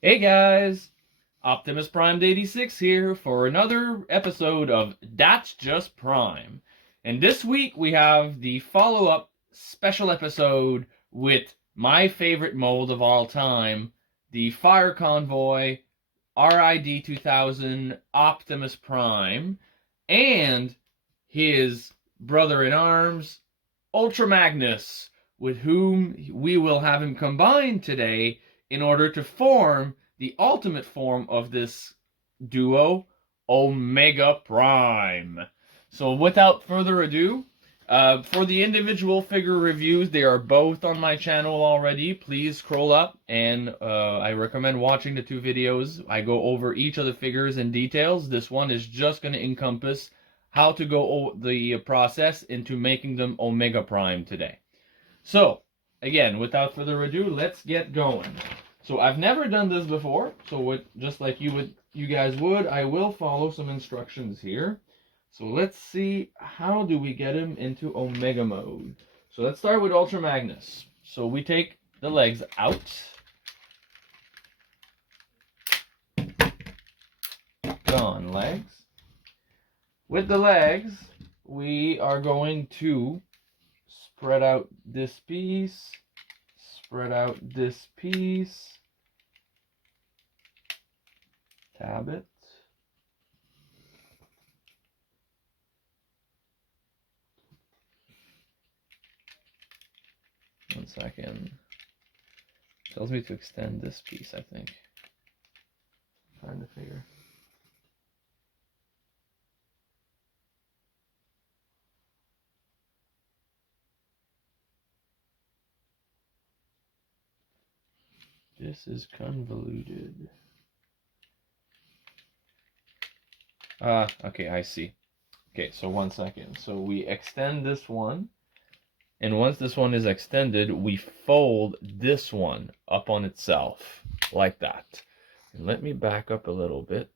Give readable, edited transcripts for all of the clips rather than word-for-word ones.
Hey guys, Optimus Prime 86 here for another episode of That's Just Prime. And this week we have the follow-up special episode with my favorite mold of all time, the Fire Convoy RiD 2000 Optimus Prime, and his brother in arms, Ultra Magnus, with whom we will have him combined today in order to form the ultimate form of this duo, Omega Prime. So without further ado, for the individual figure reviews, they are both on my channel already. Please scroll up, and I recommend watching the two videos. I go over each of the figures in details. This one is just going to encompass how to go the process into making them Omega Prime today. So, again, without further ado, let's get going. So I've never done this before, so just like you guys would, I will follow some instructions here. So let's see, how do we get him into Omega mode? So let's start with Ultra Magnus. So we take the legs out. Gone legs. With the legs, we are going to spread out this piece, spread out this piece, tab it. One second. Tells me to extend this piece, I think. Trying to figure. This is convoluted. Okay, I see. Okay, so one second. So we extend this one, and once this one is extended, we fold this one up on itself, like that. And let me back up a little bit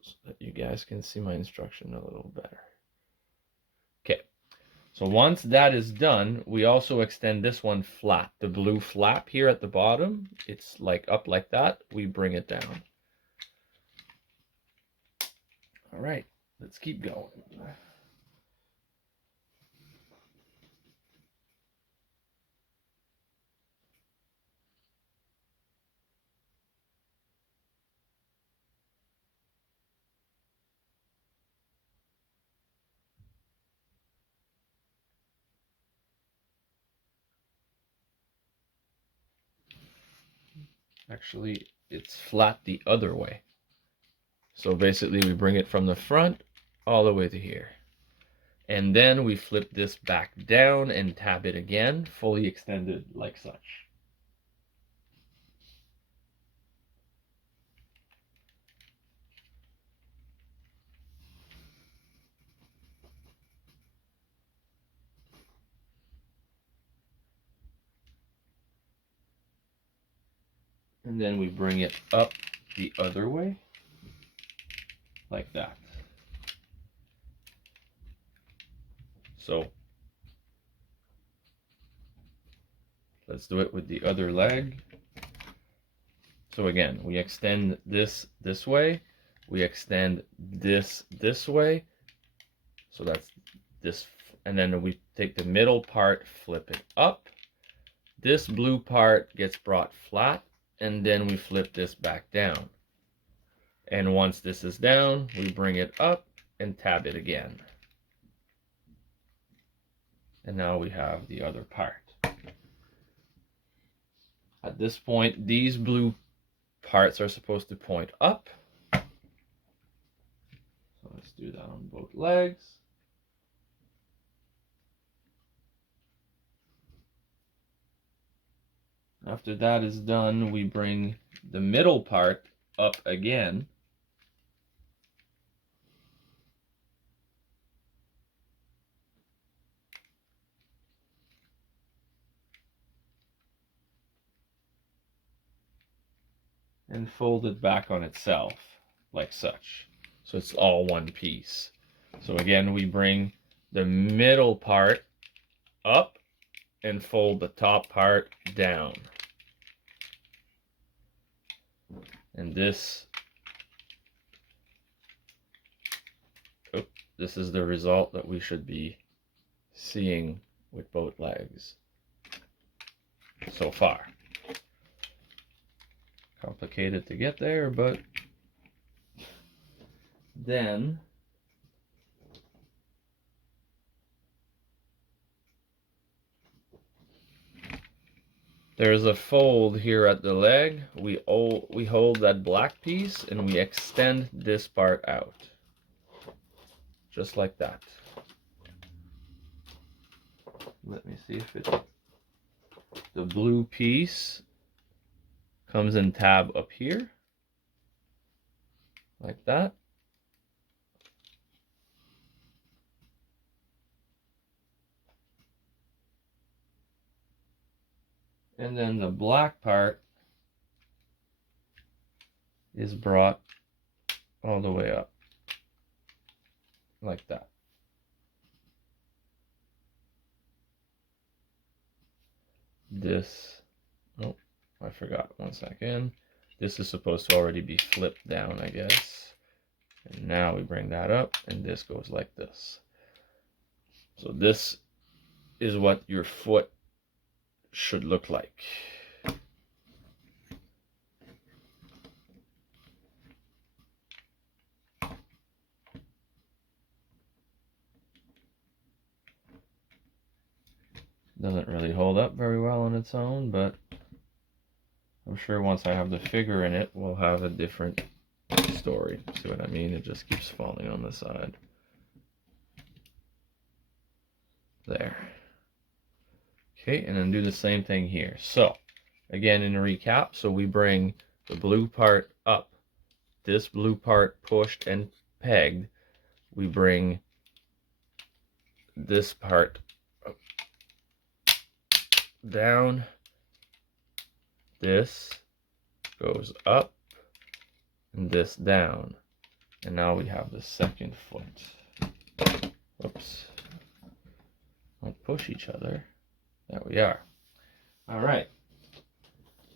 so that you guys can see my instruction a little better. Okay, so once that is done, we also extend this one flat. The blue flap here at the bottom, it's like up like that. We bring it down. All right, let's keep going. Actually, it's flat the other way. So basically we bring it from the front all the way to here. And then we flip this back down and tab it again, fully extended like such. And then we bring it up the other way, like that. So let's do it with the other leg. So again, we extend this way, we extend this way, so that's this, and then we take the middle part, flip it up. This blue part gets brought flat, and then we flip this back down. And once this is down, we bring it up and tab it again. And now we have the other part. At this point, these blue parts are supposed to point up. So let's do that on both legs. After that is done, we bring the middle part up again. And fold it back on itself, like such. So it's all one piece. So again, we bring the middle part up and fold the top part down. And this is the result that we should be seeing with both legs so far. Complicated to get there, but then there's a fold here at the leg. We hold that black piece and we extend this part out. Just like that. Let me see if the blue piece comes in tab up here. Like that. And then the black part is brought all the way up. Like that. This, oh, I forgot, 1 second. This is supposed to already be flipped down, I guess. And now we bring that up, and this goes like this. So this is what your foot should look like. Doesn't really hold up very well on its own, but I'm sure once I have the figure in it, we'll have a different story. See what I mean? It just keeps falling on the side. There. Okay, and then do the same thing here. So, again, in a recap, so we bring the blue part up. This blue part pushed and pegged. We bring this part up, down. This goes up, and this down. And now we have the second foot. Oops. Don't push each other. There we are. All right.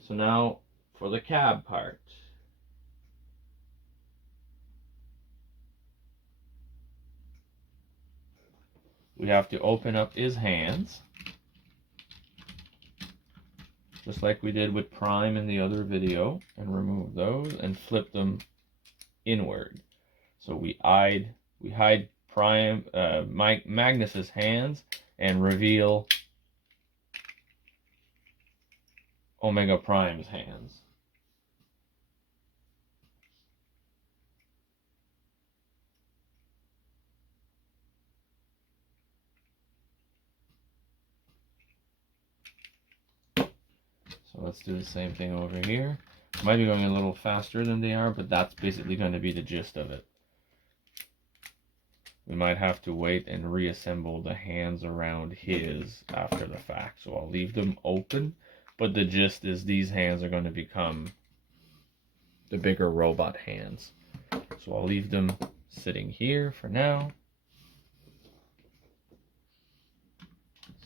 So now for the cab part. We have to open up his hands, just like we did with Prime in the other video, and remove those and flip them inward. So we hide Prime, Magnus's hands, and reveal Omega Prime's hands. So let's do the same thing over here. Might be going a little faster than they are, but that's basically going to be the gist of it. We might have to wait and reassemble the hands around his after the fact. So I'll leave them open, but the gist is these hands are going to become the bigger robot hands. So I'll leave them sitting here for now.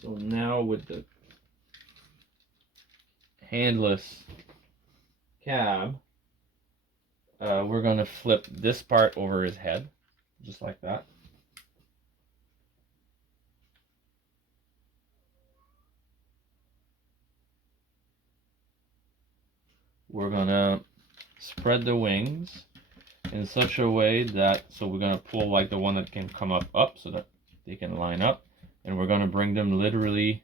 So now with the handless cab, we're going to flip this part over his head, just like that. We're going to spread the wings in such a way that, so we're going to pull like the one that can come up so that they can line up, and we're going to bring them literally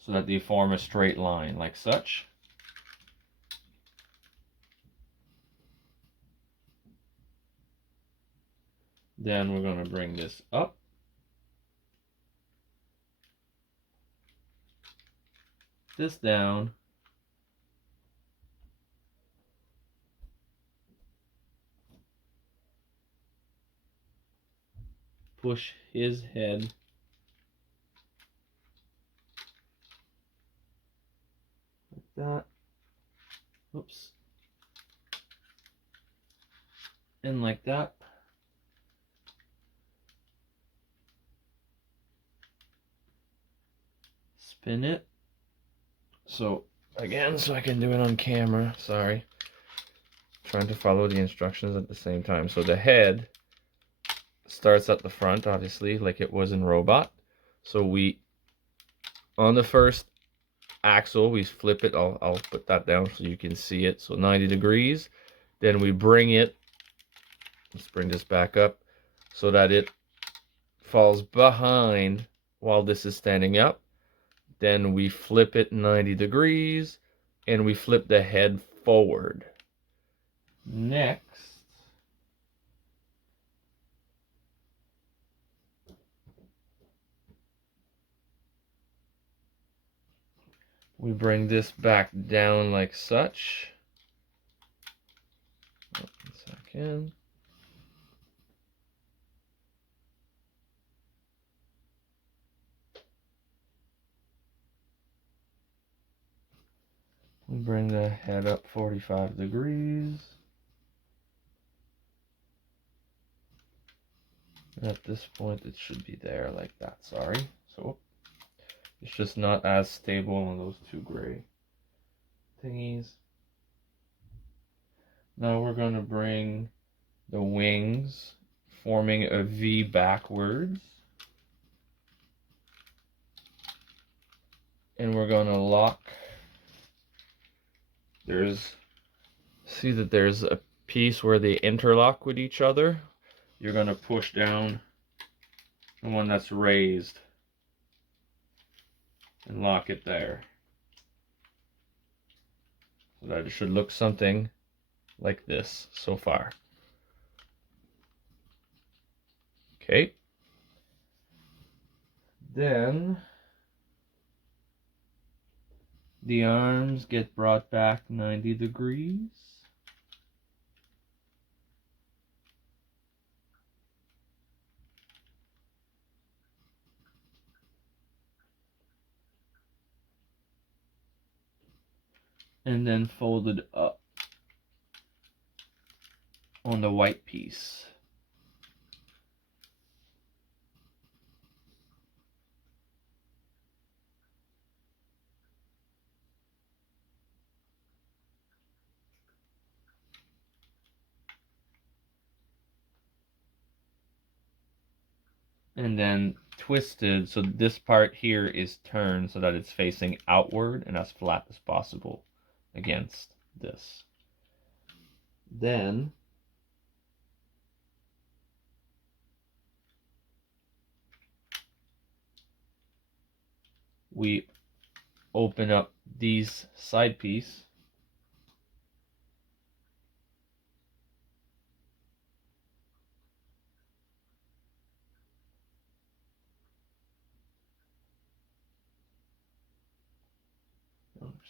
so that they form a straight line like such. Then we're going to bring this up. This down. Push his head like that. Oops. And like that. Spin it. So again, so I can do it on camera, sorry. trying to follow the instructions at the same time. So the head starts at the front, obviously, like it was in Robot. So we, on the first axle, we flip it. I'll put that down so you can see it. So 90 degrees. Then we bring it, let's bring this back up so that it falls behind while this is standing up. Then we flip it 90 degrees and we flip the head forward. Next, we bring this back down like such. 1 second. We bring the head up 45 degrees. At this point, it should be there like that, sorry. So, it's just not as stable on those two gray thingies. Now we're going to bring the wings, forming a V backwards. And we're going to lock. See that there's a piece where they interlock with each other. You're going to push down the one that's raised and lock it there. So that it should look something like this so far. Okay. Then the arms get brought back 90 degrees. And then folded up on the white piece. And then twisted, so this part here is turned so that it's facing outward and as flat as possible against this. Then we open up these side piece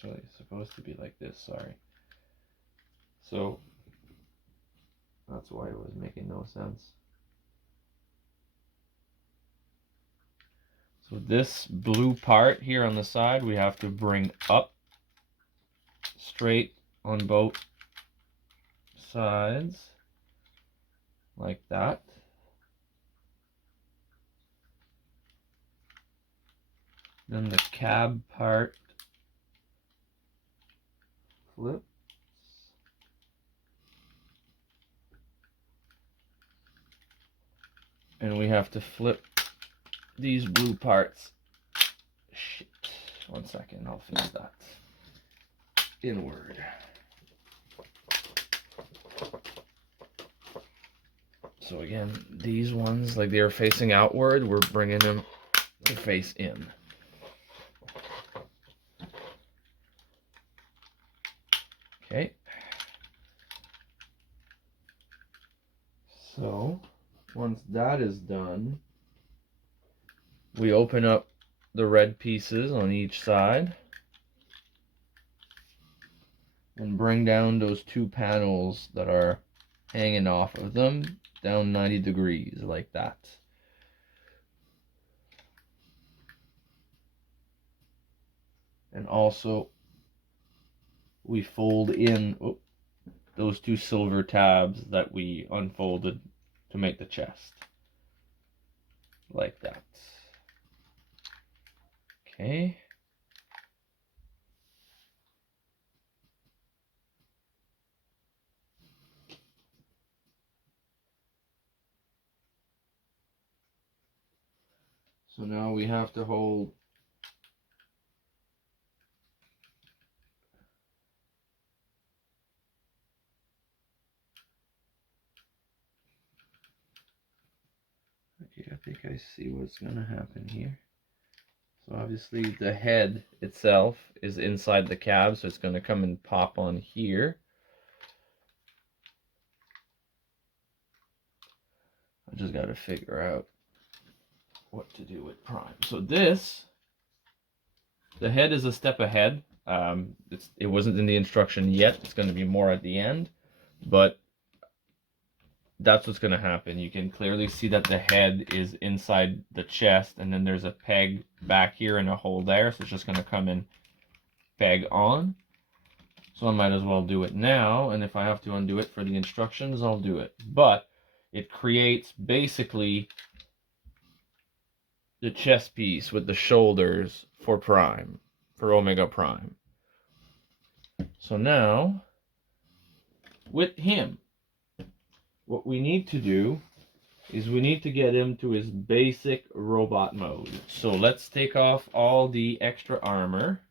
actually it's supposed to be like this, sorry. So that's why it was making no sense. So this blue part here on the side we have to bring up straight on both sides like that. Then the cab part flips. And we have to flip these blue parts. Shit. 1 second, I'll fix that. Inward. So again, these ones, like they're facing outward, we're bringing them to face in. Okay. So, once that is done, we open up the red pieces on each side and bring down those two panels that are hanging off of them down 90 degrees like that. And also we fold in those two silver tabs that we unfolded to make the chest like that. Okay. So now we have to hold okay, I think I see what's gonna happen here. So obviously the head itself is inside the cab, so it's gonna come and pop on here. I just gotta figure out what to do with Prime. So this, the head is a step ahead. It wasn't in the instruction yet. It's going to be more at the end, but that's what's going to happen. You can clearly see that the head is inside the chest, and then there's a peg back here and a hole there, so it's just going to come and peg on. So I might as well do it now, and if I have to undo it for the instructions, I'll do it. But it creates basically the chest piece with the shoulders for Prime, for Omega Prime. So now, with him, what we need to do is we need to get him to his basic robot mode. So let's take off all the extra armor.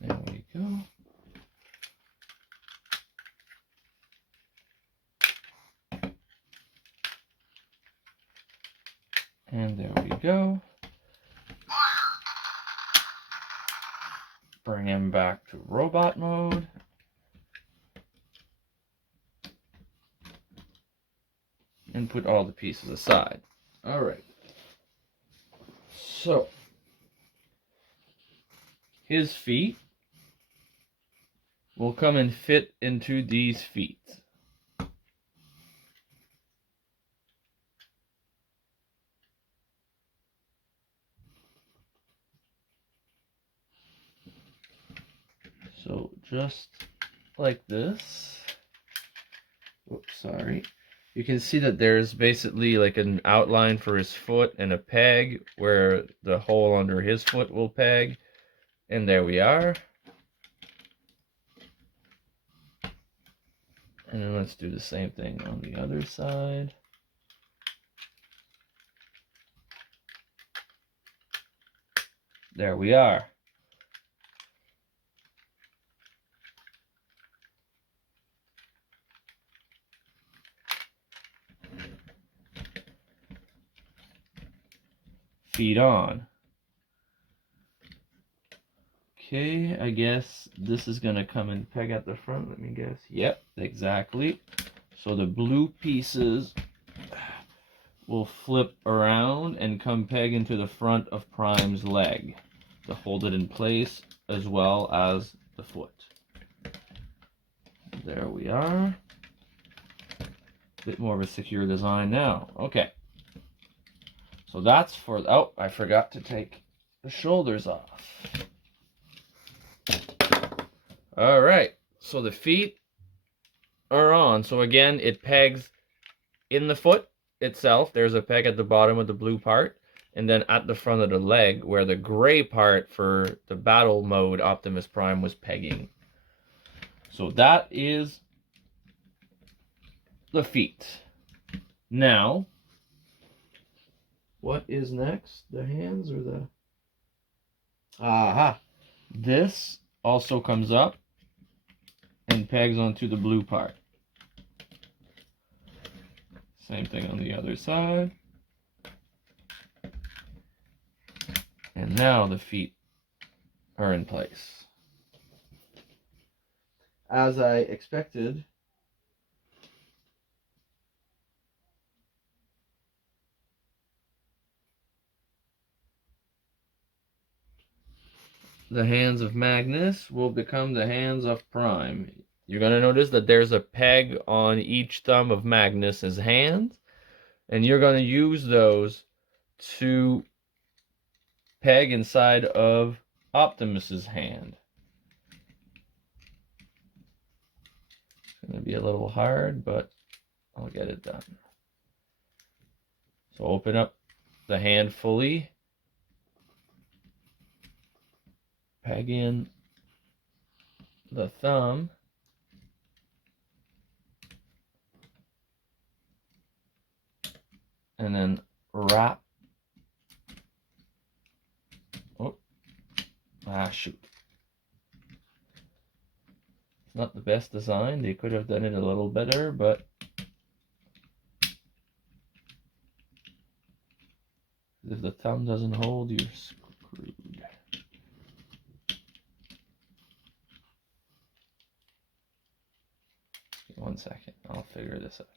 There we go. And there we go. Bring him back to robot mode. And put all the pieces aside. All right. So, his feet will come and fit into these feet. So just like this. Oops, sorry. You can see that there's basically like an outline for his foot and a peg where the hole under his foot will peg. And there we are. And then let's do the same thing on the other side. There we are. Feet on. Okay, I guess this is gonna come and peg at the front. Let me guess. Yep, exactly. So the blue pieces will flip around and come peg into the front of Prime's leg to hold it in place as well as the foot. There we are. Bit more of a secure design now. Okay. So that's for, oh, I forgot to take the shoulders off. All right, so the feet are on. So again, it pegs in the foot itself. There's a peg at the bottom of the blue part, and then at the front of the leg where the gray part for the battle mode Optimus Prime was pegging. So that is the feet. Now, what is next? The hands or the... Aha! This also comes up and pegs onto the blue part. Same thing on the other side. And now the feet are in place. As I expected, the hands of Magnus will become the hands of Prime. You're going to notice that there's a peg on each thumb of Magnus's hands, and you're going to use those to peg inside of Optimus's hand. It's going to be a little hard, but I'll get it done. So open up the hand fully. Peg in the thumb. And then wrap. Oh, shoot. It's not the best design. They could have done it a little better, but if the thumb doesn't hold, you're screwed. 1 second, I'll figure this out.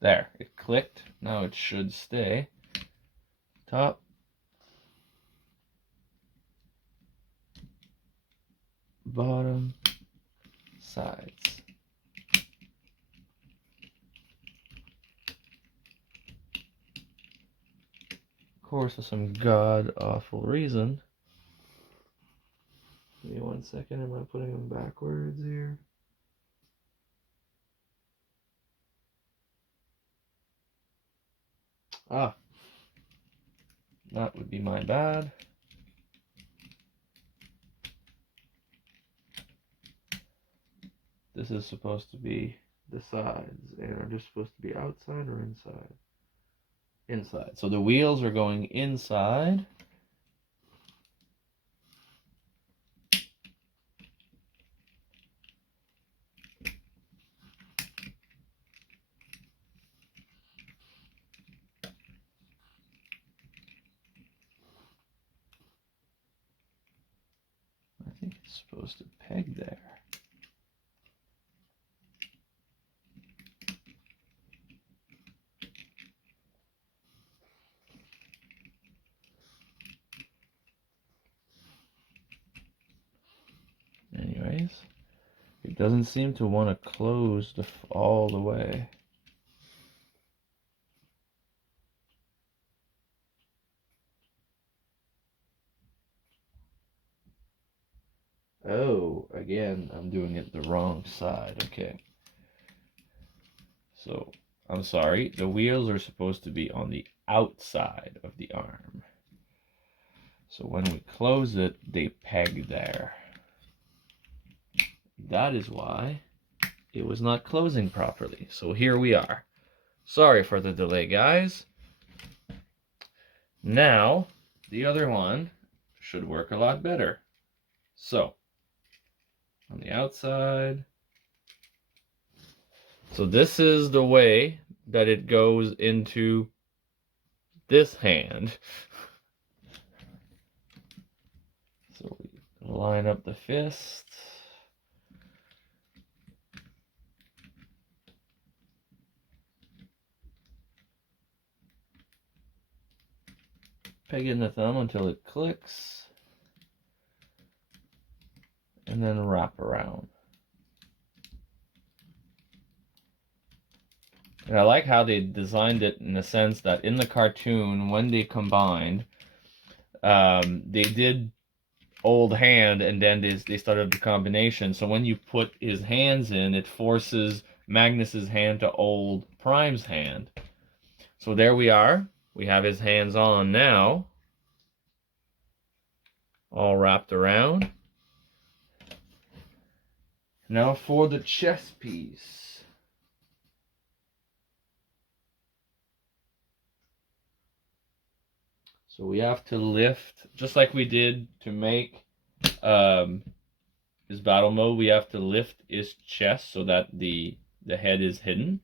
There, it clicked. Now it should stay. Top. Bottom. Sides. Of course, for some god-awful reason. Give me 1 second, am I putting them backwards here? Ah, that would be my bad. This is supposed to be the sides, and are they supposed to be outside or inside? Inside. So the wheels are going inside. I think it's supposed to peg there. Anyways, it doesn't seem to want to close all the way. Oh, again, I'm doing it the wrong side. Okay. So, I'm sorry. The wheels are supposed to be on the outside of the arm. So when we close it, they peg there. That is why it was not closing properly. So here we are. Sorry for the delay, guys. Now, the other one should work a lot better. So, on the outside. So this is the way that it goes into this hand. So we line up the fist. Peg in the thumb until it clicks. And then wrap around. And I like how they designed it in the sense that in the cartoon, when they combined, they did old hand and then they started the combination. So when you put his hands in, it forces Magnus's hand to old Prime's hand. So there we are. We have his hands on now. All wrapped around. Now for the chest piece. So we have to lift, just like we did to make his battle mode, we have to lift his chest so that the head is hidden.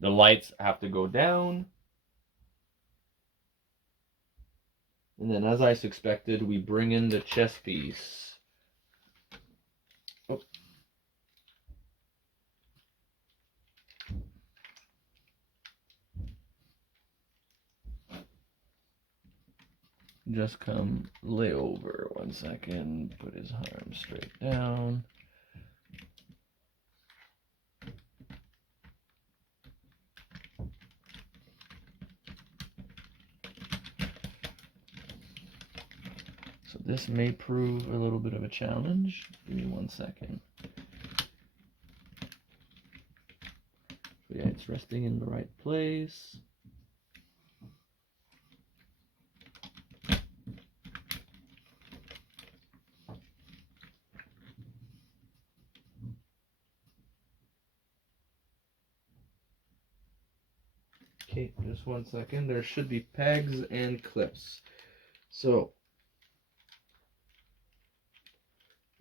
The lights have to go down. And then as I suspected, we bring in the chest piece. Oh. Just come lay over 1 second, put his arm straight down. So this may prove a little bit of a challenge. Give me 1 second. So yeah, it's resting in the right place. Okay, just 1 second. There should be pegs and clips. So,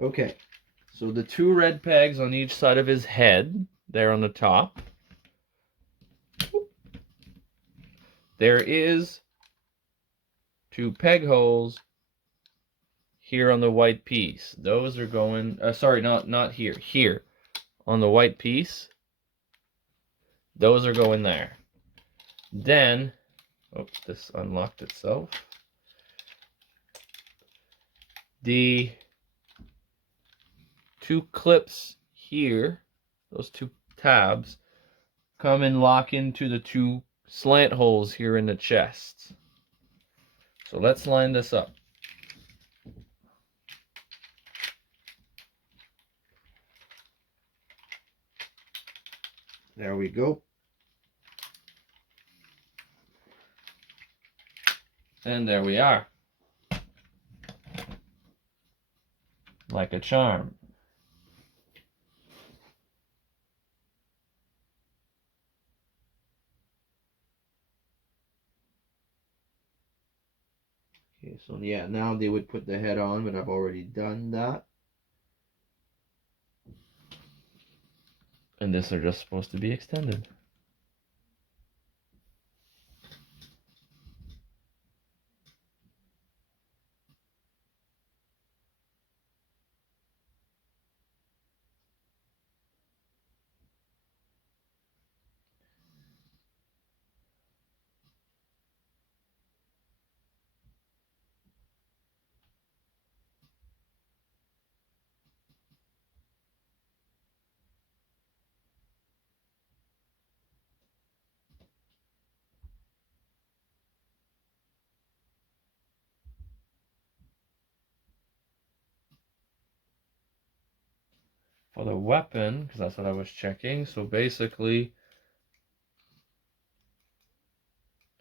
okay. So the 2 red pegs on each side of his head, there on the top. There is 2 peg holes here on the white piece. Those are going, sorry, not here. Here on the white piece. Those are going there. Then, oops, this unlocked itself. The 2 clips here, those 2 tabs, come and lock into the 2 slant holes here in the chest. So let's line this up. There we go. And there we are. Like a charm. Okay, so yeah, now they would put the head on, but I've already done that. And this are just supposed to be extended. For the weapon, because that's what I was checking, so basically,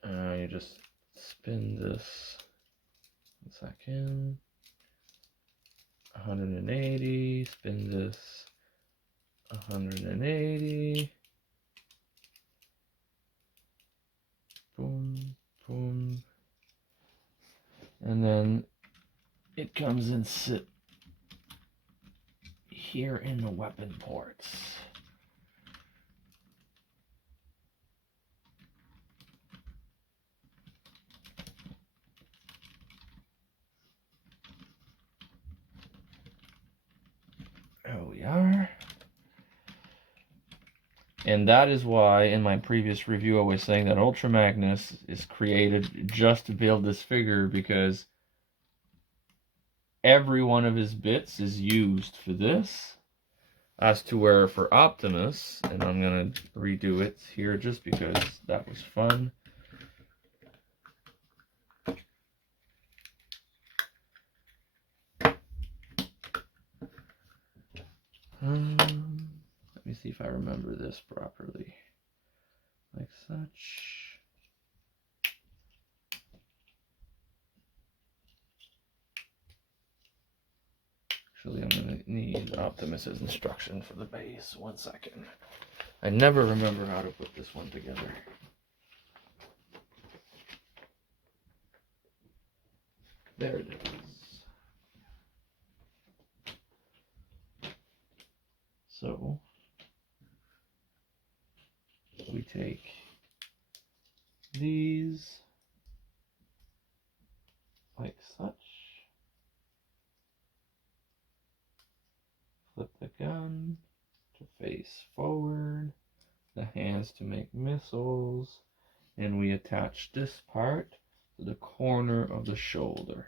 you just spin this 1 second, 180, spin this 180, boom, boom, and then it comes and sit here in the weapon ports. There we are. And that is why in my previous review I was saying that Ultra Magnus is created just to build this figure, because every one of his bits is used for this. As to where for Optimus, and I'm going to redo it here just because that was fun. Let me see if I remember this properly. Like such. Actually, I'm going to need Optimus's instruction for the base. 1 second. I never remember how to put this one together. There it is. So, we take these like such. Flip the gun to face forward, the hands to make missiles, and we attach this part to the corner of the shoulder.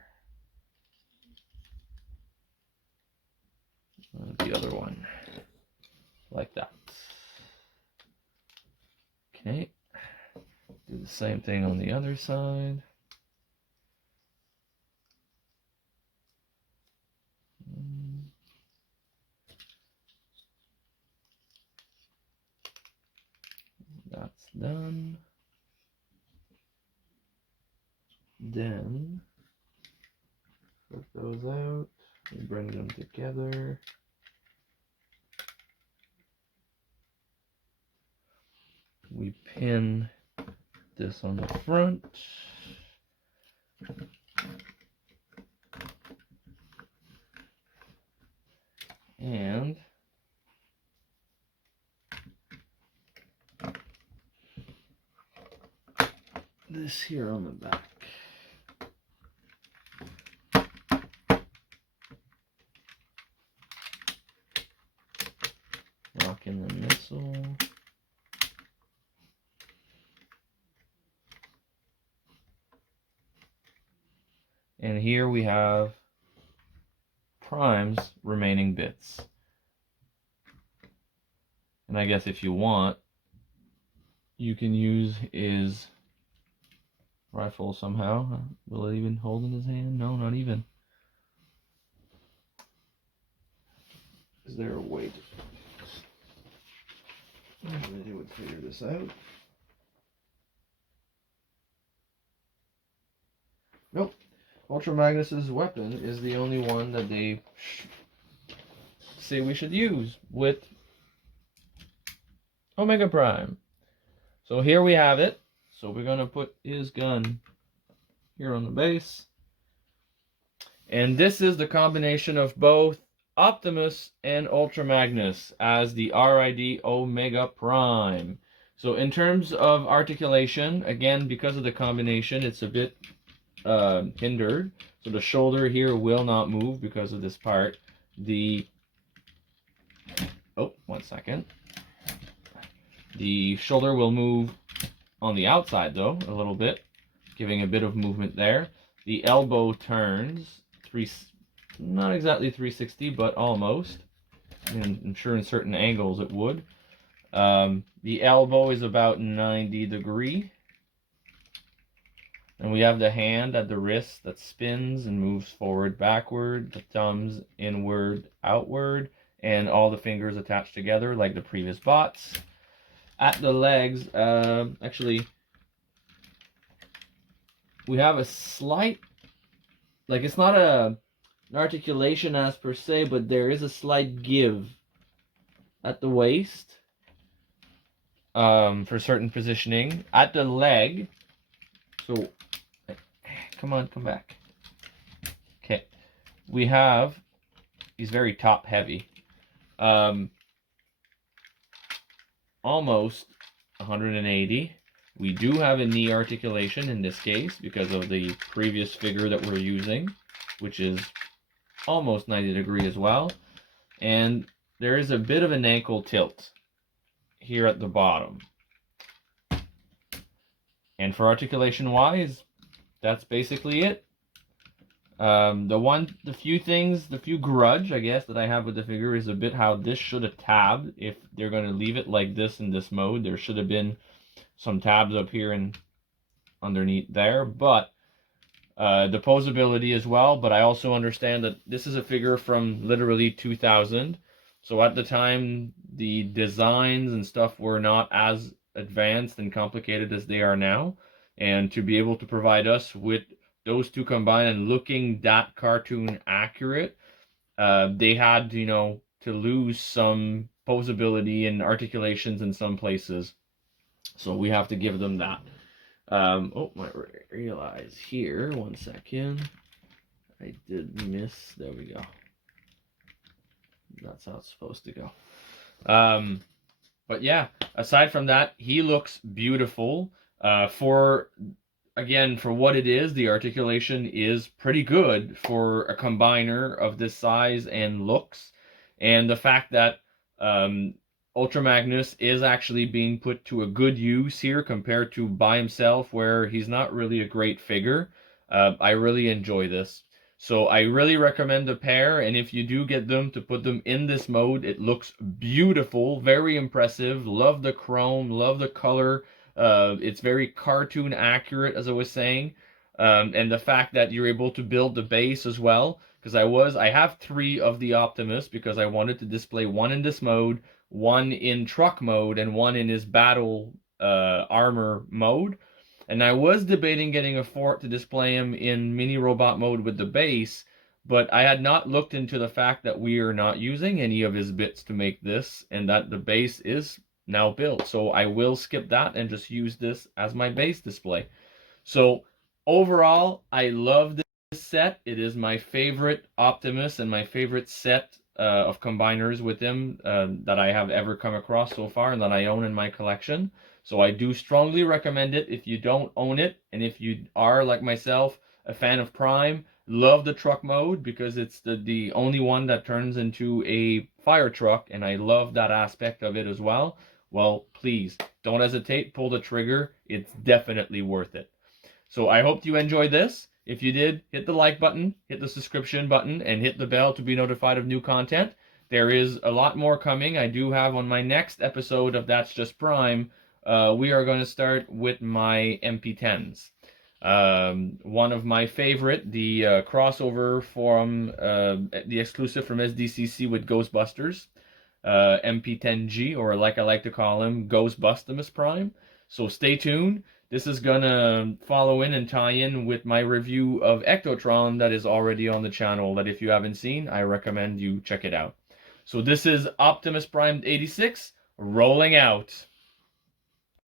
And the other one, like that. Okay, do the same thing on the other side. done. Then flip those out and bring them together. We pin this on the front. And this here on the back. Lock in the missile. And here we have Prime's remaining bits. And I guess if you want, you can use his rifle somehow. Will it even hold in his hand? No, not even. Is there a way to... Maybe they would figure this out. Nope. Ultra Magnus's weapon is the only one that they say we should use with Omega Prime. So here we have it. So we're going to put his gun here on the base. And this is the combination of both Optimus and Ultra Magnus as the RiD Omega Prime. So in terms of articulation, again, because of the combination, it's a bit hindered. So the shoulder here will not move because of this part. One second. The shoulder will move on the outside though, a little bit, giving a bit of movement there. The elbow turns not exactly 360, but almost. And I'm sure in certain angles it would. The elbow is about 90 degrees. And we have the hand at the wrist that spins and moves forward, backward, the thumbs inward, outward, and all the fingers attached together like the previous bots. At the legs, actually, we have a slight, like it's not an articulation as per se, but there is a slight give at the waist for certain positioning. At the leg, so come on, come back. Okay, we have, he's very top heavy. Almost 180. We do have a knee articulation in this case because of the previous figure that we're using, which is almost 90 degrees as well. And there is a bit of an ankle tilt here at the bottom. And for articulation wise, that's basically it. The few grudge, I guess, that I have with the figure is a bit how this should have tabbed. If they're going to leave it like this in this mode, there should have been some tabs up here and underneath there. But the posability as well. But I also understand that this is a figure from literally 2000. So at the time, the designs and stuff were not as advanced and complicated as they are now. And to be able to provide us with those two combined and looking that cartoon accurate, they had, to lose some posability and articulations in some places. So we have to give them that. Might realize here, 1 second. I did miss, there we go. That's how it's supposed to go. But yeah, aside from that, he looks beautiful. For what it is, the articulation is pretty good for a combiner of this size and looks. And the fact that Ultra Magnus is actually being put to a good use here compared to by himself, where he's not really a great figure. I really enjoy this. So I really recommend the pair, and if you do get them, to put them in this mode. It looks beautiful, very impressive. Love the chrome, love the color. It's very cartoon accurate, as I was saying. And the fact that you're able to build the base as well, because I have 3 of the Optimus, because I wanted to display one in this mode, one in truck mode, and one in his battle armor mode. And I was debating getting a fort to display him in mini robot mode with the base, but I had not looked into the fact that we are not using any of his bits to make this, and that the base is now built. So I will skip that and just use this as my base display. So overall, I love this set. It is my favorite Optimus and my favorite set of combiners with him that I have ever come across so far and that I own in my collection. So I do strongly recommend it if you don't own it, and if you are, like myself, a fan of Prime, love the truck mode because it's the only one that turns into a fire truck, and I love that aspect of it as well. Well, please, don't hesitate, pull the trigger. It's definitely worth it. So I hope you enjoyed this. If you did, hit the like button, hit the subscription button, and hit the bell to be notified of new content. There is a lot more coming. I do have on my next episode of That's Just Prime, we are going to start with my MP10s. One of my favorite, the crossover from the exclusive from SDCC with Ghostbusters, MP10G, or like I like to call him, Ghostbustimus Prime. So stay tuned. This is gonna follow in and tie in with my review of Ectotron that is already on the channel, that if you haven't seen, I recommend you check it out. So this is Optimus Prime 86 rolling out.